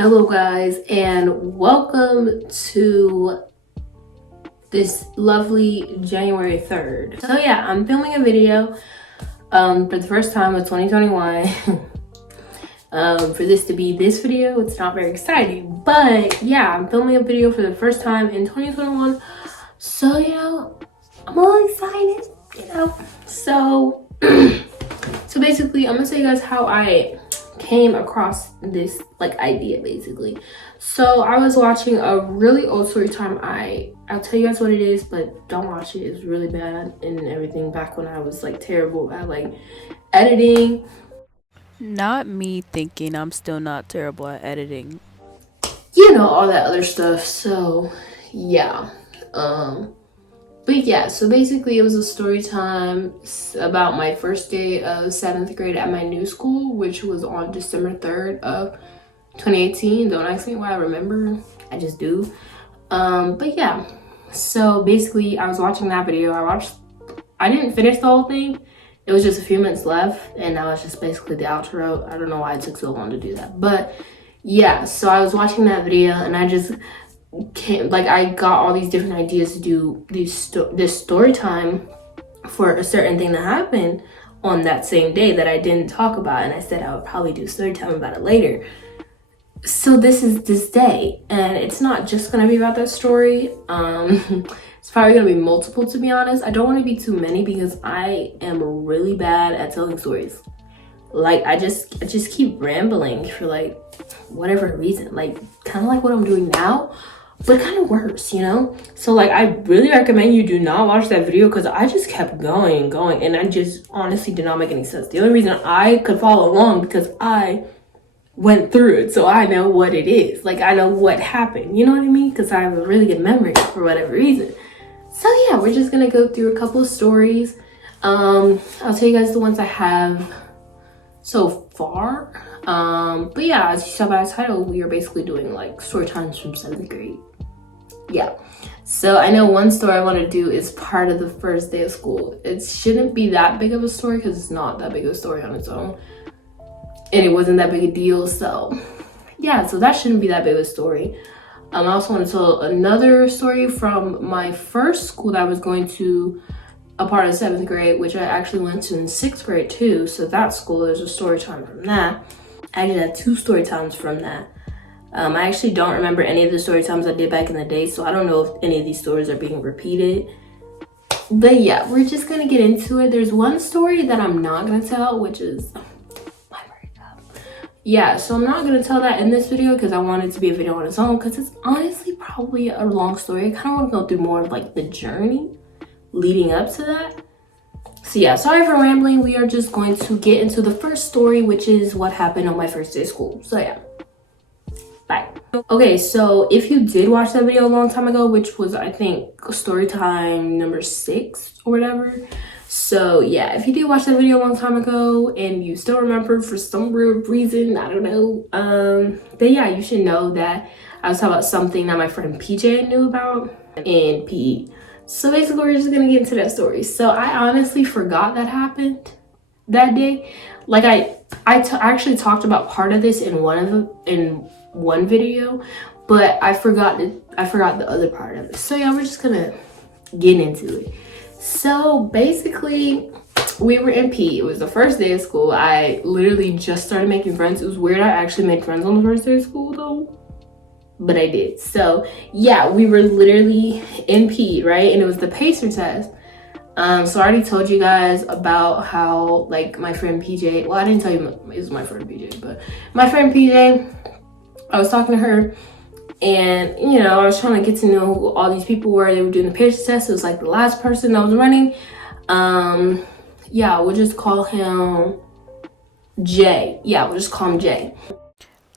Hello guys, and welcome to this lovely January 3rd. So yeah, I'm filming a video for the first time of 2021. For this to be this video, it's not very exciting, but yeah, I'm filming a video for the first time in 2021. So I'm all excited, So so basically, I'm gonna tell you guys how I came across this idea. Basically, so I was watching a really old story time. I'll tell you guys what it is, but don't watch it. It's really bad and everything. Back when I was terrible at editing. Not me thinking I'm still not terrible at editing. All that other stuff. So yeah, but yeah, so basically it was a story time about my first day of 7th grade at my new school, which was on December 3rd of 2018. Don't ask me why I remember, I just do. But yeah, so basically I was watching that video. I didn't finish the whole thing. It was just a few minutes left, and that was just basically the outro. I don't know why it took so long to do that, but yeah, so I was watching that video and I just I got all these different ideas to do this story time for a certain thing that happened on that same day that I didn't talk about, and I said I would probably do story time about it later. So this is this day, and it's not just gonna be about that story. It's probably gonna be multiple, to be honest. I don't want to be too many because I am really bad at telling stories. I just keep rambling for whatever reason, kind of like what I'm doing now, but kind of worse, So I really recommend you do not watch that video because I just kept going and going, and I just honestly did not make any sense. The only reason I could follow along because I went through it, so I know what it is. I know what happened, you know what I mean? Because I have a really good memory for whatever reason. So yeah, we're just gonna go through a couple of stories. I'll tell you guys the ones I have so far. But yeah, as you saw by the title, we are basically doing story times from 7th grade. Yeah, so I know one story I want to do is part of the first day of school. It shouldn't be that big of a story because it's not that big of a story on its own, and it wasn't that big a deal. So yeah, so that shouldn't be that big of a story. I also want to tell another story from my first school that I was going to, a part of 7th grade, which I actually went to in 6th grade too. So that school, there's a story time from that. I actually had 2 story times from that. I actually don't remember any of the story times I did back in the day, so I don't know if any of these stories are being repeated. But yeah, we're just gonna get into it. There's one story that I'm not gonna tell, which is my breakup. Yeah, so I'm not gonna tell that in this video because I want it to be a video on its own, because it's honestly probably a long story. I kind of want to go through more of the journey leading up to that. So yeah, sorry for rambling. We are just going to get into the first story, which is what happened on my first day of school. So yeah, bye. Okay, so if you did watch that video a long time ago, which was I think story time number 6 or whatever. So yeah, if you did watch that video a long time ago and you still remember for some weird reason, I don't know, then yeah, you should know that I was talking about something that my friend PJ knew about in PE. So basically, we're just gonna get into that story. So I honestly forgot that happened that day. I actually talked about part of this in one video, but I forgot the other part of it. So yeah, we're just gonna get into it. So basically, we were in PE. It was the first day of school. I literally just started making friends. It was weird I actually made friends on the first day of school though, but I did. So yeah, we were literally in PE, right? And it was the pacer test. So I already told you guys about how my friend PJ, well, I didn't tell you it was my friend PJ, but my friend PJ, I was talking to her, and I was trying to get to know who all these people were. They were doing the pacer test. It was the last person that was running. Yeah, we'll just call him Jay. Yeah, we'll just call him Jay.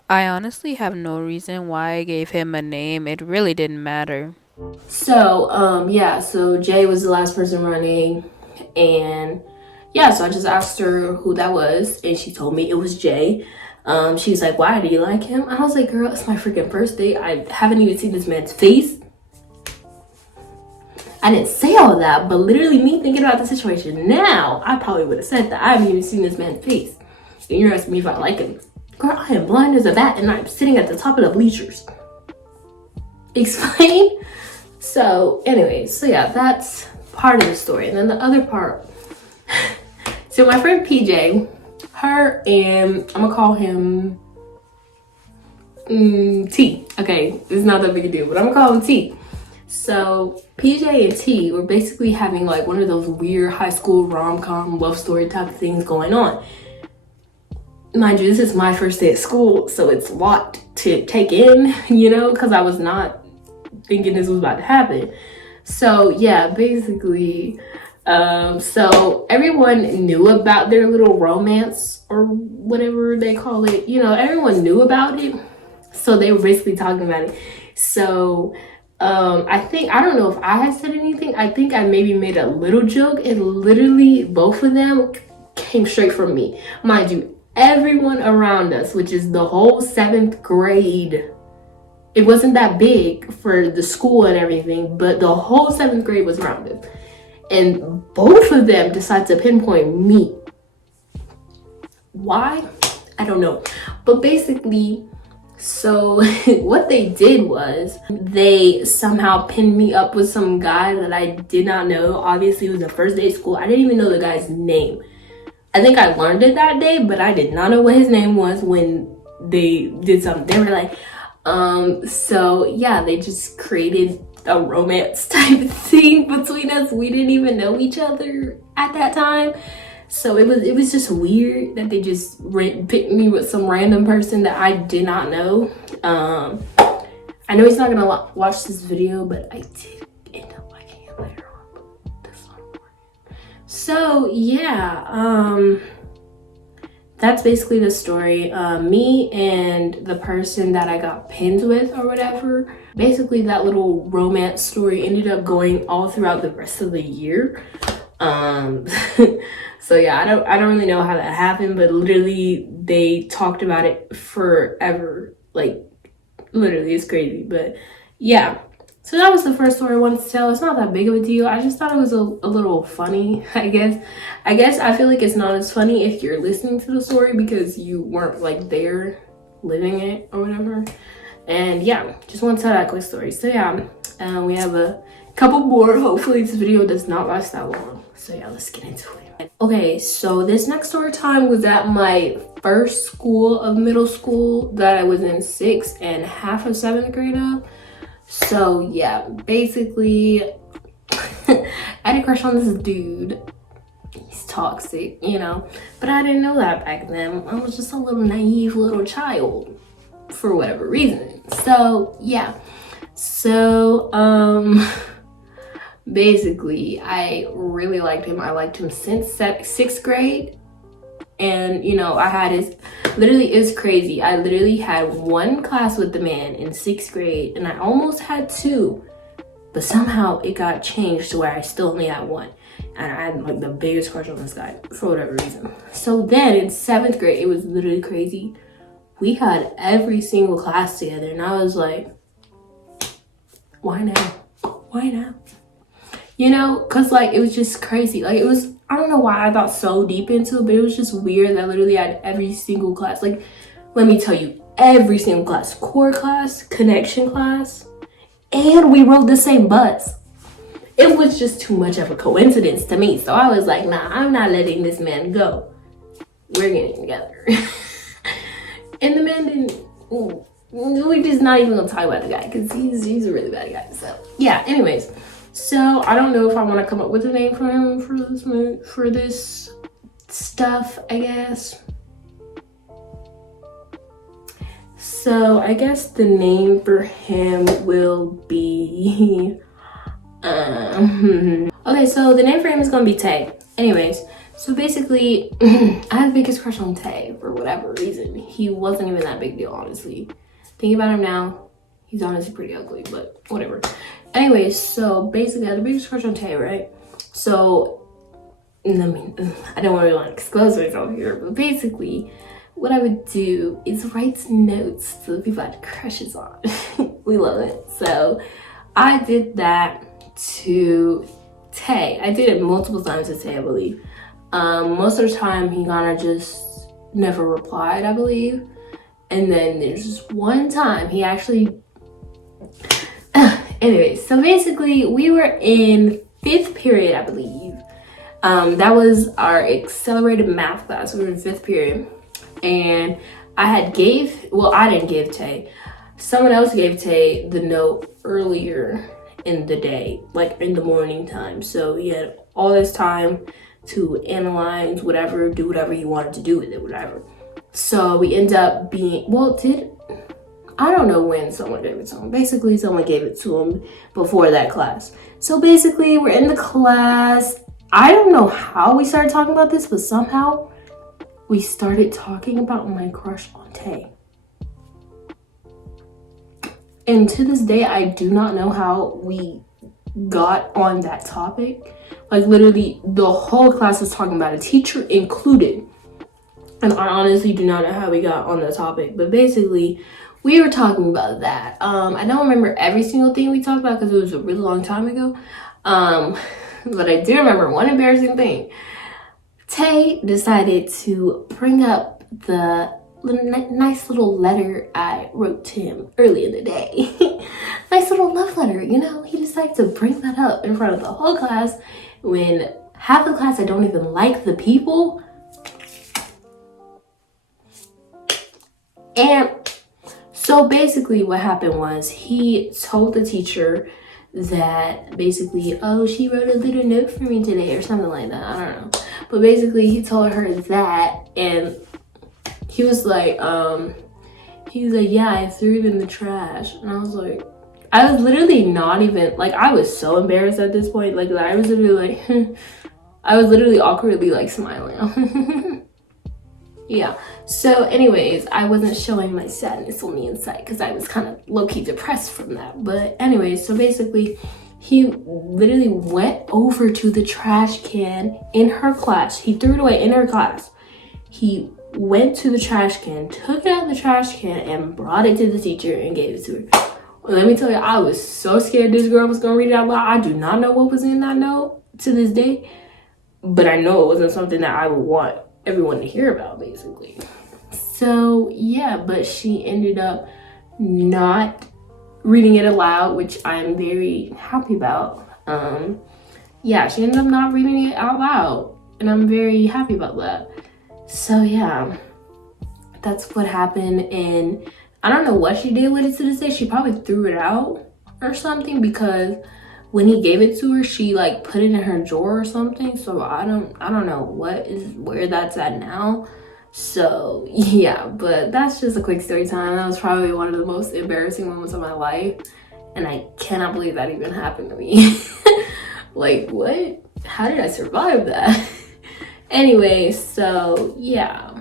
I honestly have no reason why I gave him a name. It really didn't matter. So yeah, so Jay was the last person running, and yeah, so I just asked her who that was, and she told me it was Jay. She's like, why, do you like him? And I was like, girl, it's my freaking first date. I haven't even seen this man's face. I didn't say all that, but literally me thinking about the situation now, I probably would have said that. I haven't even seen this man's face, and you're asking me if I like him. Girl, I am blind as a bat and I'm sitting at the top of the bleachers. Explain? So anyways, so yeah, that's part of the story. And then the other part, so my friend PJ, her and I'm gonna call him T. Okay, it's not that big a deal, but I'm gonna call him T. So PJ and T were basically having like one of those weird high school rom-com love story type of things going on. Mind you, this is my first day at school, so it's a lot to take in, you know, because I was not thinking this was about to happen. So yeah, basically, so everyone knew about their little romance or whatever they call it, you know, everyone knew about it. So they were basically talking about it. So I don't know if I had said anything. I think I maybe made a little joke, and literally both of them came straight from me. Mind you, everyone around us, which is the whole 7th grade, it wasn't that big for the school and everything, but the whole 7th grade was around us. And both of them decided to pinpoint me. Why? I don't know. But basically, so what they did was they somehow pinned me up with some guy that I did not know. Obviously, it was the first day of school. I didn't even know the guy's name. I think I learned it that day, but I did not know what his name was when they did something. They were like, so yeah, they just created a romance type thing between us. We didn't even know each other at that time. So it was just weird that they just picked me with some random person that I did not know. I know he's not gonna watch this video, but I did end up liking him later on. But that's not important. So yeah, that's basically the story. Me and the person that I got pinned with or whatever, basically that little romance story ended up going all throughout the rest of the year. So yeah, I don't really know how that happened, but literally they talked about it forever. Like literally, it's crazy. But yeah, so that was the first story I wanted to tell. It's not that big of a deal. I just thought it was a little funny, I guess. I feel like it's not as funny if you're listening to the story because you weren't like there living it or whatever. And yeah, just want to tell that quick story. So yeah, we have a couple more. Hopefully this video does not last that long. So yeah, let's get into it. Okay, so this next story time was at my first school of middle school that I was in 6th and half of 7th grade of. So yeah, basically I had a crush on this dude. He's toxic, you know, but I didn't know that back then. I was just a little naive little child for whatever reason. So yeah, so basically I really liked him. I liked him since 6th grade. And you know, I had his, literally, it's crazy. I literally had one class with the man in 6th grade and I almost had 2, but somehow it got changed to where I still only had 1. And I had like the biggest crush on this guy for whatever reason. So then in 7th grade, it was literally crazy. We had every single class together and I was like, why now? Why now? You know, cause like it was just crazy. Like it was, I don't know why I thought so deep into it, but it was just weird that literally I had every single class. Like, let me tell you, every single class, core class, connection class, and we rode the same bus. It was just too much of a coincidence to me. So I was like, nah, I'm not letting this man go. We're getting together. And the man didn't, we're just not even gonna talk about the guy because he's a really bad guy. So yeah, anyways. So I don't know if I want to come up with a name for him for this stuff, I guess. So I guess the name for him will be okay, so the name for him is gonna be Tay. Anyways, so basically I had the biggest crush on Tay for whatever reason. He wasn't even that big deal, honestly. Thinking about him now, he's honestly pretty ugly, but whatever. Anyways, so basically I had the biggest crush on Tay, right? So, I mean, I don't really want to expose myself here, but basically what I would do is write notes to the people I had crushes on. We love it. So I did that to Tay. I did it multiple times to Tay, I believe. Most of the time he kind of just never replied, I believe. And then there's this one time he actually anyway, so basically we were in 5th period, I believe. That was our accelerated math class. We were in 5th period, and I didn't give Tay. Someone else gave Tay the note earlier in the day, like in the morning time. So he had all this time to analyze whatever, do whatever he wanted to do with it, whatever. So we end up I don't know when someone gave it to him. Basically, someone gave it to him before that class. So basically, we're in the class. I don't know how we started talking about this, but somehow we started talking about my crush on Tay. And to this day, I do not know how we got on that topic. Like, literally, the whole class was talking about it, teacher included. And I honestly do not know how we got on the topic. But basically, we were talking about that. I don't remember every single thing we talked about because it was a really long time ago. But I do remember one embarrassing thing. Tay decided to bring up the nice little letter I wrote to him early in the day. Nice little love letter, you know? He decided to bring that up in front of the whole class when half the class I don't even like the people. And so basically what happened was he told the teacher that basically, oh, she wrote a little note for me today or something like that. I don't know. But basically he told her that, and he was like, yeah, I threw it in the trash. And I was literally not even, like, I was so embarrassed at this point. Like, I was literally like, I was literally awkwardly like smiling. Yeah, so anyways, I wasn't showing my sadness on the inside because I was kind of low-key depressed from that. But anyways, so basically he literally went over to the trash can in her class. He threw it away in her class. He went to the trash can, took it out of the trash can, and brought it to the teacher and gave it to her. Well, let me tell you, I was so scared this girl was gonna read it out loud. I do not know what was in that note to this day, but I know it wasn't something that I would want everyone to hear about, basically. So yeah, but she ended up not reading it aloud, which I'm very happy about. Yeah, she ended up not reading it out loud, and I'm very happy about that. So yeah, that's what happened. And I don't know what she did with it to this day. She probably threw it out or something, because when he gave it to her, she like put it in her drawer or something. So I don't know where that's at now. So yeah, but that's just a quick story time. That was probably one of the most embarrassing moments of my life, and I cannot believe that even happened to me. Like, what? How did I survive that? Anyway, so yeah,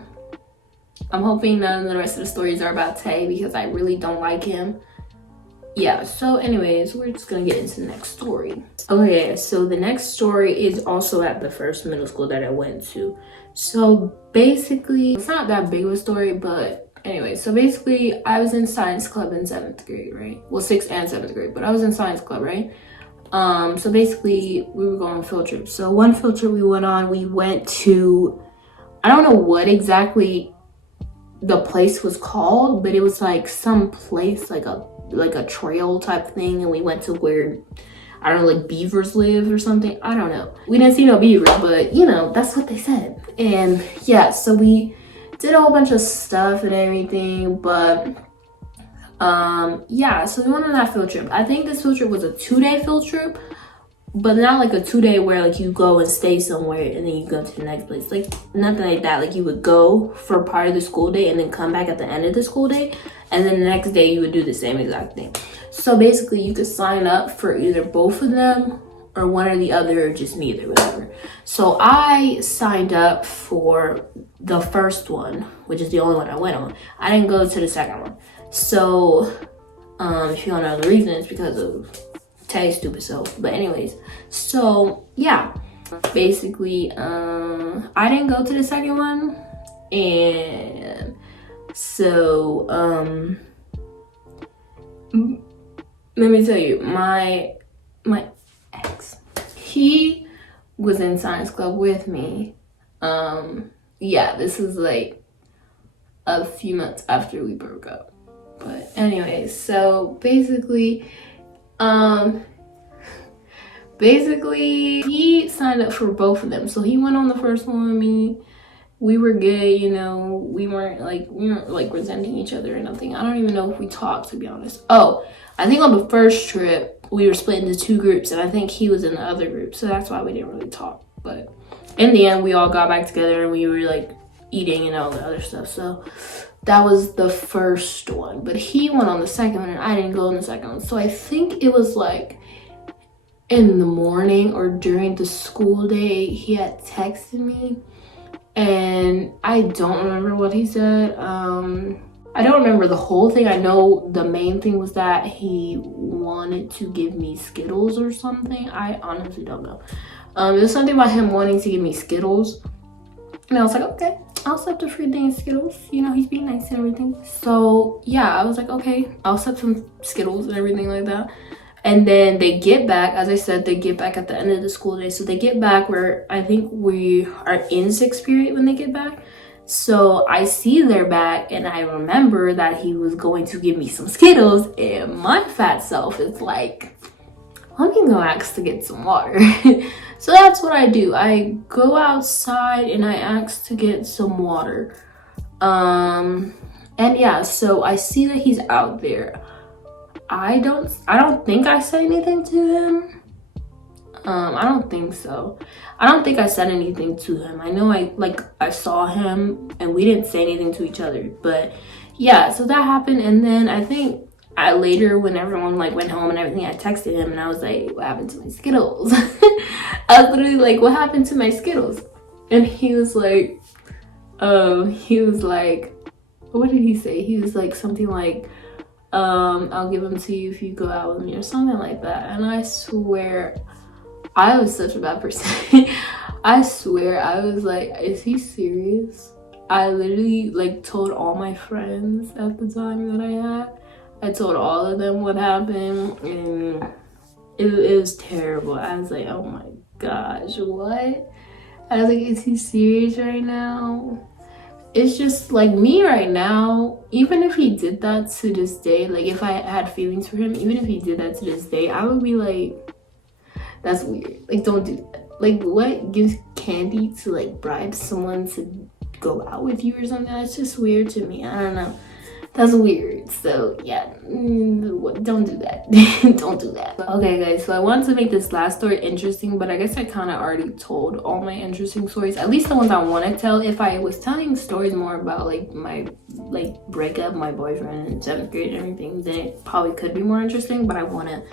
I'm hoping none of the rest of the stories are about Tay, because I really don't like him. Yeah, so anyways, we're just gonna get into the next story. Okay, so the next story is also at the first middle school that I went to. So basically, it's not that big of a story, but anyway, so basically I was in science club in 7th grade, right? Well, 6th and 7th grade, but I was in science club, right? So basically we were going on field trips. So one field trip we went on, we went to, I don't know what exactly the place was called, but it was like some place, like a trail type thing, and we went to where, I don't know, like beavers live or something. I don't know. We didn't see no beavers, but you know, that's what they said. And yeah, so we did a whole bunch of stuff and everything, but yeah, so we went on that field trip. I think this field trip was a 2-day field trip, but not like a 2-day where like you go and stay somewhere and then you go to the next place. Like nothing like that. Like you would go for part of the school day and then come back at the end of the school day, and then the next day you would do the same exact thing. So basically you could sign up for either both of them or one or the other, or just neither, whatever. So I signed up for the first one, which is the only one I went on. I didn't go to the second one. So if you don't know the reason, it's because of Tay's stupid self. But anyways, so yeah, basically I didn't go to the second one, and so let me tell you, my ex, he was in science club with me. Yeah, this is like a few months after we broke up. But anyways, so basically he signed up for both of them. So he went on the first one with me. We were good, you know. We weren't like resenting each other or nothing. I don't even know if we talked, to be honest. Oh, I think on the first trip we were split into 2 groups, and I think he was in the other group, so that's why we didn't really talk. But in the end, we all got back together and we were like eating and all the other stuff. So that was the first one. But he went on the second one and I didn't go on the second one. So I think it was like in the morning or during the school day, he had texted me, and I don't remember what he said. I don't remember the whole thing. I know the main thing was that he wanted to give me Skittles or something. I honestly don't know. It was something about him wanting to give me Skittles, and I was like, okay, I'll accept the free thing of Skittles. You know, he's being nice and everything. So yeah, I was like, okay, I'll accept some Skittles and everything like that. And then they get back, as I said, they get back at the end of the school day. So they get back where I think we are in 6th period when they get back. So I see their back and I remember that he was going to give me some Skittles, and my fat self is like, let me go ask to get some water. So that's what I do. I go outside and I ask to get some water. And yeah, so I see that he's out there. I don't think I said anything to him. I don't think so. I don't think I said anything to him. I know I saw him and we didn't say anything to each other. But yeah, so that happened. And then I think later when everyone like went home and everything, I texted him and I was like, what happened to my Skittles? I was literally like, what happened to my Skittles? And he was like, what did he say? He was like something like, I'll give them to you if you go out with me or something like that. And I swear I was such a bad person. I swear I was like, is he serious? I literally like told all my friends at the time that I had. I told all of them what happened, and it was terrible. I was like, oh my gosh, what? I was like, is he serious right now? It's just like me right now, even if he did that to this day, like if I had feelings for him, even if he did that to this day, I would be like, that's weird. Like, don't do that. Like, what gives candy to like bribe someone to go out with you or something? That's just weird to me. I don't know. That's weird. So yeah, don't do that. Don't do that. Okay guys, so I wanted to make this last story interesting, but I guess I kind of already told all my interesting stories, at least the ones I want to tell. If I was telling stories more about like my breakup, my boyfriend in 7th grade and everything, then it probably could be more interesting. But I want to,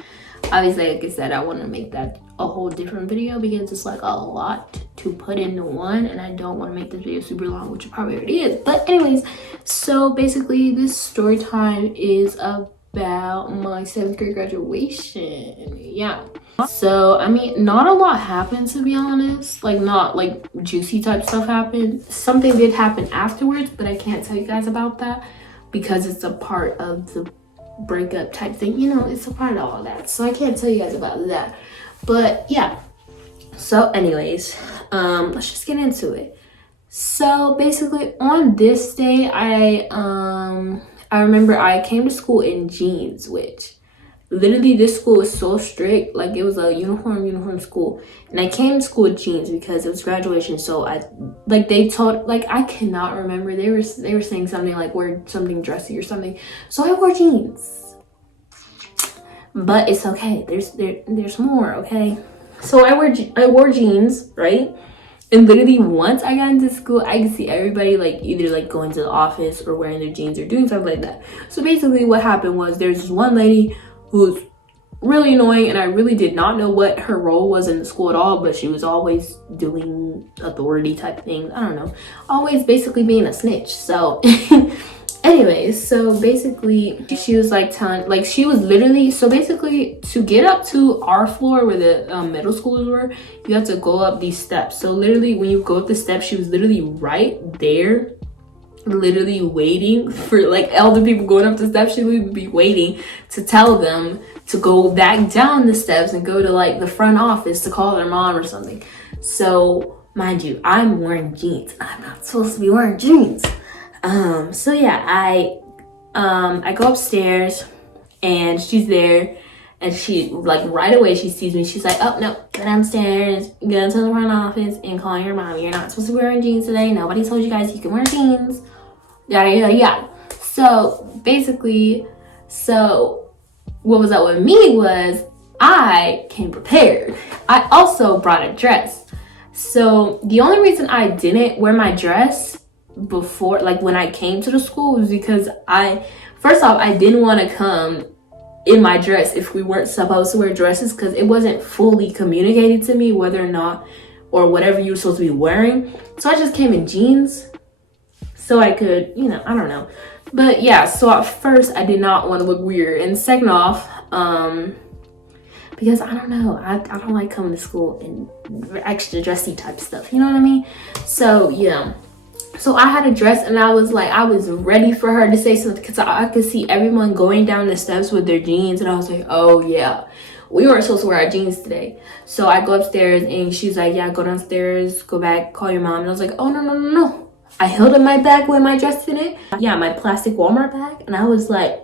obviously, like I said, I want to make that a whole different video because it's like a lot to put into one, and I don't want to make this video super long, which it probably already is. But anyways, so basically this story time is about my 7th grade graduation. Yeah, so I mean, not a lot happened, to be honest. Like, not like juicy type stuff happened. Something did happen afterwards, but I can't tell you guys about that because it's a part of the breakup type thing, you know. It's a part of all that, so I can't tell you guys about that. But yeah, so anyways, let's just get into it. So basically on this day, I remember I came to school in jeans, which literally this school was so strict. Like, it was a uniform school, and I came to school with jeans because it was graduation. So they told, like, I cannot remember, they were saying something like wear something dressy or something, so I wore jeans. But it's okay, there's more, okay? So I wore jeans, right? And literally once I got into school, I could see everybody like either like going to the office or wearing their jeans or doing stuff like that. So basically what happened was there's this one lady who's really annoying, and I really did not know what her role was in the school at all, but she was always doing authority type things. I don't know, always basically being a snitch. So anyways, so basically she was like telling, like, she was literally, so basically to get up to our floor where the middle schoolers were, you have to go up these steps. So literally when you go up the steps, she was literally right there, literally waiting for like elder people going up the steps. She would be waiting to tell them to go back down the steps and go to like the front office to call their mom or something. So mind you, I'm wearing jeans. I'm not supposed to be wearing jeans. So yeah, I go upstairs and she's there, and she like right away she sees me. She's like, "Oh no, go downstairs, go to the front office and call your mom. You're not supposed to be wearing jeans today. Nobody told you guys you can wear jeans." Yada yada yada. So basically, so what was up with me was I came prepared. I also brought a dress. So the only reason I didn't wear my dress before, like when I came to the school, was because first off, I didn't want to come in my dress if we weren't supposed to wear dresses, because it wasn't fully communicated to me whether or not, or whatever you were supposed to be wearing. So I just came in jeans so I could, I don't know. But yeah, so at first I did not want to look weird. And second off, because I don't know, I don't like coming to school in extra dressy type stuff, you know what I mean? So yeah. So I had a dress and I was ready for her to say something, because I could see everyone going down the steps with their jeans, and I was like, oh yeah, we weren't supposed to wear our jeans today. So I go upstairs and she's like, yeah, go downstairs, go back, call your mom. And I was like, oh no. I held up my bag with my dress in it. Yeah, my plastic Walmart bag. And I was like,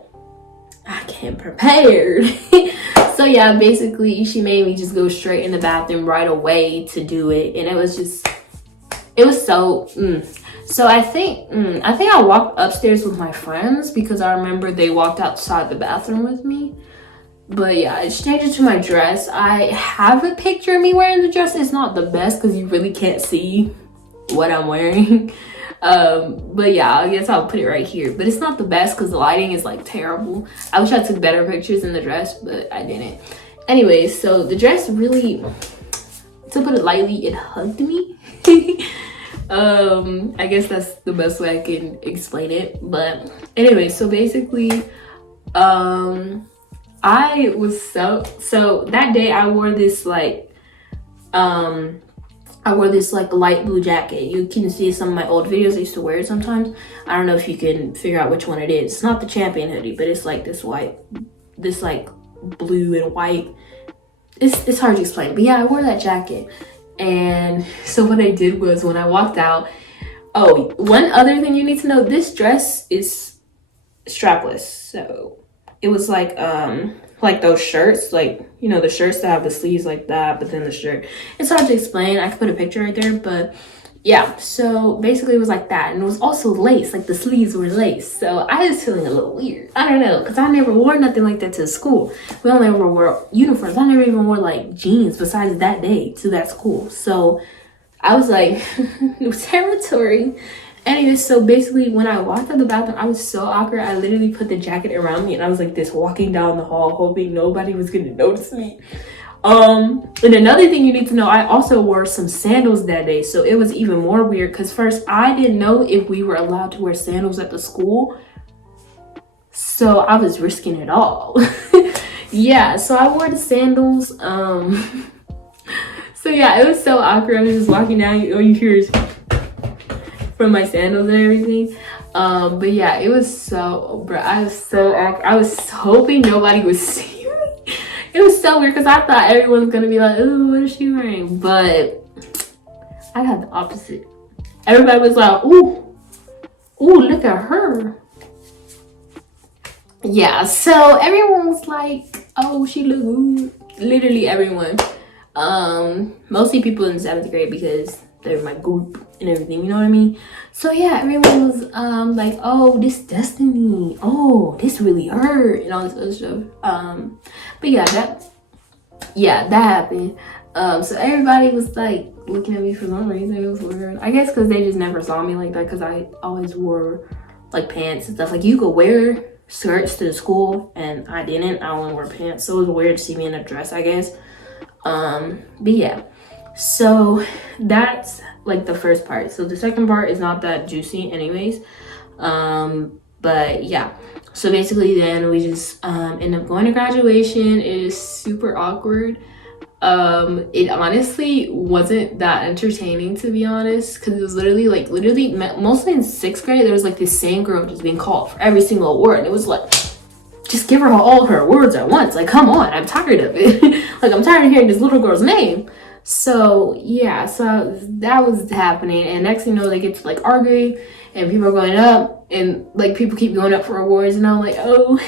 I came prepared. So yeah, basically she made me just go straight in the bathroom right away to do it. And it was so So I think I walked upstairs with my friends, because I remember they walked outside the bathroom with me. But yeah, I changed it to my dress. I have a picture of me wearing the dress. It's not the best because you really can't see what I'm wearing. But yeah, I guess I'll put it right here. But it's not the best because the lighting is like terrible. I wish I took better pictures in the dress, but I didn't. Anyway, so the dress really, to put it lightly, it hugged me. I guess that's the best way I can explain it. But anyway, so basically, I was so that day I wore this like light blue jacket. You can see some of my old videos. I used to wear it sometimes. I don't know if you can figure out which one it is. It's not the Champion hoodie, but it's like this like blue and white. It's hard to explain, but yeah, I wore that jacket. And so what I did was, when I walked out, oh, one other thing you need to know, this dress is strapless. So it was like those shirts, like, the shirts that have the sleeves like that, but then the shirt, it's hard to explain. I could put a picture right there, but yeah, so basically it was like that. And it was also lace, like the sleeves were lace. So I was feeling a little weird. I don't know, because I never wore nothing like that to school. We only ever wore uniforms. I never even wore like jeans besides that day to that school. So I was like, new territory. Anyway, so basically when I walked out the bathroom, I was so awkward. I literally put the jacket around me and I was like this, walking down the hall, hoping nobody was gonna notice me. And another thing you need to know, I also wore some sandals that day. So it was even more weird, because first I didn't know if we were allowed to wear sandals at the school. So I was risking it all. Yeah, so I wore the sandals. So yeah, it was so awkward. I was just walking down, all you hear is from my sandals and everything. But yeah, it was so, bro, I was so awkward. I was hoping nobody would see me. It was so weird because I thought everyone was gonna be like, "Ooh, what is she wearing?" But I got the opposite. Everybody was like, "Ooh, look at her." Yeah, so everyone was like, "Oh, she look good." Literally everyone. Mostly people in 7th grade, because they're my group and everything, you know what I mean? So yeah, everyone was like, "Oh, this Destiny. Oh, this really hurt," and all this other stuff. But yeah, that happened. So everybody was like looking at me for some reason. It was weird. I guess because they just never saw me like that, because I always wore like pants and stuff. Like, you could wear skirts to the school and I didn't. I only wore pants. So it was weird to see me in a dress, I guess. But yeah. So that's like the first part. So the second part is not that juicy anyways. But yeah. So basically then we just end up going to graduation. It is super awkward. It honestly wasn't that entertaining, to be honest, because it was literally mostly in 6th grade, there was like this same girl just being called for every single award, and it was like, just give her all her awards at once. Like, come on, I'm tired of it. Like, I'm tired of hearing this little girl's name. So yeah, so that was happening, and next thing you know, they get to like arguing, and people are going up, and like people keep going up for awards, and I'm like, oh,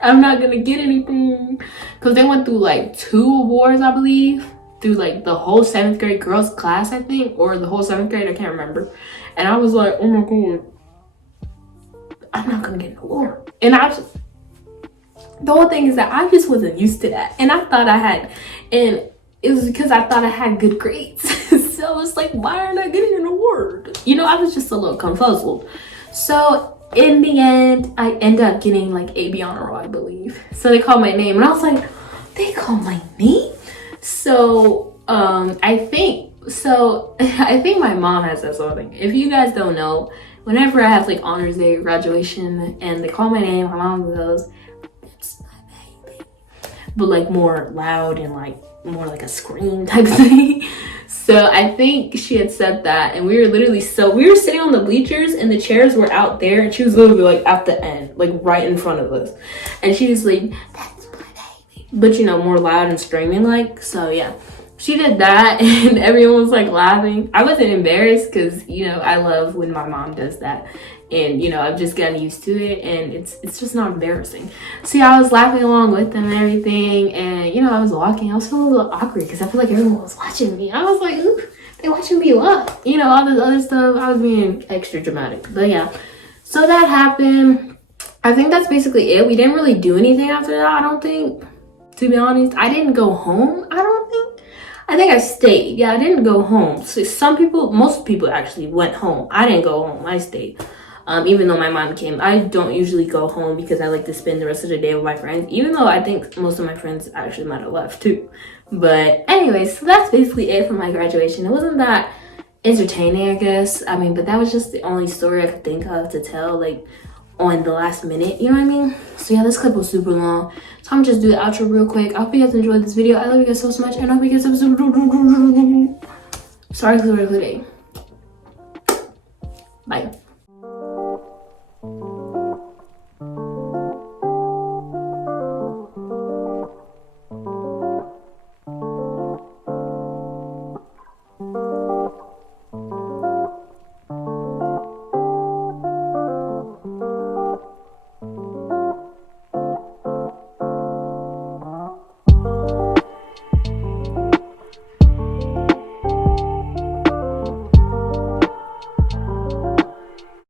I'm not gonna get anything, because they went through like 2 awards, I believe, through like the whole 7th grade girls class, I think, or the whole 7th grade, I can't remember. And I was like, oh my god, I'm not gonna get an award. And the whole thing is that I just wasn't used to that, and I thought I had, and it was because I thought I had good grades. So it's like, why aren't I getting an award? You know, I was just a little confuzzled. So in the end, I end up getting like A, B honor roll, I believe. So they called my name, and I was like, they called my name? So I think my mom has that sort of thing. If you guys don't know, whenever I have like honors day, graduation, and they call my name, my mom goes, "That's my baby," but like more loud and like more like a scream type thing. So I think she had said that, and we were sitting on the bleachers, and the chairs were out there, and she was literally like at the end, like right in front of us, and she was like, "That's my baby," but you know, more loud and screaming like. So yeah, she did that, and everyone was like laughing. I wasn't embarrassed because, you know, I love when my mom does that, and you know, I've just gotten used to it, and it's just not embarrassing. So yeah, I was laughing along with them and everything, and you know, I was walking, I was feeling a little awkward because I feel like everyone was watching me. I was like, ooh, they watching me what? You know, all this other stuff. I was being extra dramatic. But yeah, so that happened. I think that's basically it. We didn't really do anything after that, I don't think. To be honest, I didn't go home, I don't think. I think I stayed. Yeah, I didn't go home. So most people actually went home. I didn't go home. I stayed. Even though my mom came. I don't usually go home because I like to spend the rest of the day with my friends, even though I think most of my friends actually might have left too. But anyways, so that's basically it for my graduation. It wasn't that entertaining, I guess. I mean, but that was just the only story I could think of to tell, like, on the last minute, you know what I mean? So yeah, this clip was super long, so I'm gonna just do the outro real quick. I hope you guys enjoyed this video. I love you guys so much, and I hope you guys have sorry for the day. Bye.